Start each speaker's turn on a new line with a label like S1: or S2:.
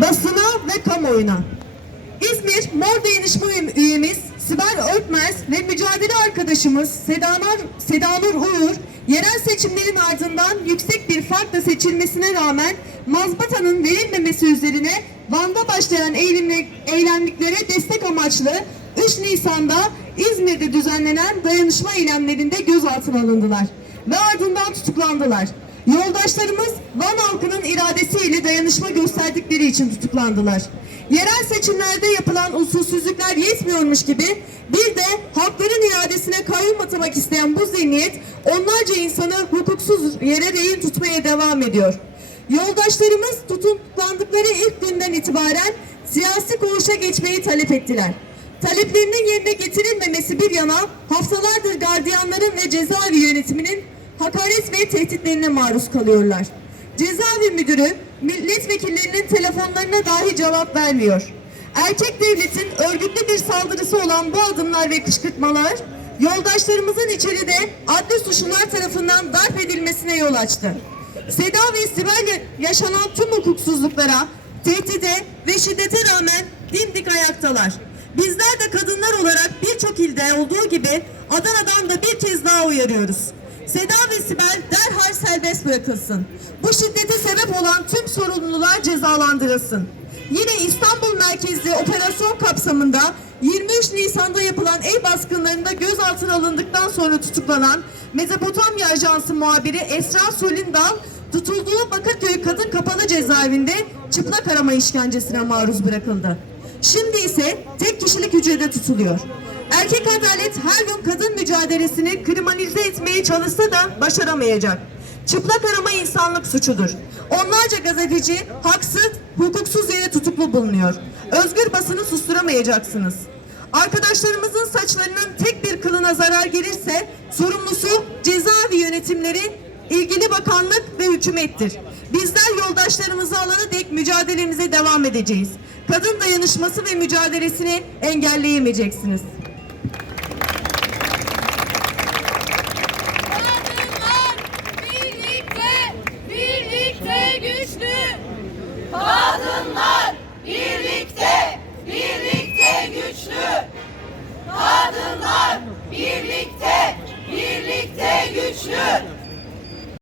S1: basına ve kamuoyuna. İzmir Mor Dayanışma üyemiz Sibel Örtmez ve mücadele arkadaşımız Sedanur, Sedanur Uğur, yerel seçimlerin ardından yüksek bir farkla seçilmesine rağmen mazbatanın verilmemesi üzerine Van'da başlayan eğilimle, eylemliklere destek amaçlı 3 Nisan'da İzmir'de düzenlenen dayanışma eylemlerinde gözaltına alındılar ve ardından tutuklandılar. Yoldaşlarımız Van halkının iradesiyle dayanışma gösterdikleri için tutuklandılar. Yerel seçimlerde yapılan usulsüzlükler yetmiyormuş gibi bir de halkların iradesine kayyum atamak isteyen bu zihniyet onlarca insanı hukuksuz yere rehin tutmaya devam ediyor. Yoldaşlarımız tutuklandıkları ilk günden itibaren siyasi koğuşa geçmeyi talep ettiler. Taleplerinin yerine getirilmemesi bir yana haftalardır gardiyanların ve cezaevi yönetiminin hakaret ve tehditlerine maruz kalıyorlar. Cezaevi müdürü milletvekillerinin telefonlarına dahi cevap vermiyor. Erkek devletin örgütlü bir saldırısı olan bu adımlar ve kışkırtmalar yoldaşlarımızın içeride adli suçlular tarafından darp edilmesine yol açtı. Seda ve Sibel'le yaşanan tüm hukuksuzluklara, tehdide ve şiddete rağmen dimdik ayaktalar. Bizler de kadınlar olarak birçok ilde olduğu gibi Adana'dan da bir kez daha uyarıyoruz. Seda ve Sibel derhal serbest bırakılsın. Bu şiddete sebep olan tüm sorumlular cezalandırılsın. Yine İstanbul merkezli operasyon kapsamında 23 Nisan'da yapılan ev baskınlarında gözaltına alındıktan sonra tutuklanan Mezopotamya Ajansı muhabiri Esra Solindal tutulduğu Bakırköy Kadın Kapalı Cezaevinde çıplak arama işkencesine maruz bırakıldı. Şimdi ise tek kişilik hücrede tutuluyor. Erkek adalet her gün kadın mücadelesini kriminalize etmeye çalışsa da başaramayacak. Çıplak arama insanlık suçudur. Onlarca gazeteci haksız, hukuksuz yere tutuklu bulunuyor. Özgür basını susturamayacaksınız. Arkadaşlarımızın saçlarının tek bir kılına zarar gelirse sorumlusu cezaevi yönetimleri, ilgili bakanlık ve hükümettir. Bizler yoldaşlarımızı alana dek mücadelemize devam edeceğiz. Kadın dayanışması ve mücadelesini engelleyemeyeceksiniz.
S2: Kadınlar birlikte, birlikte güçlü. Kadınlar birlikte, birlikte güçlü. Kadınlar birlikte, birlikte güçlü.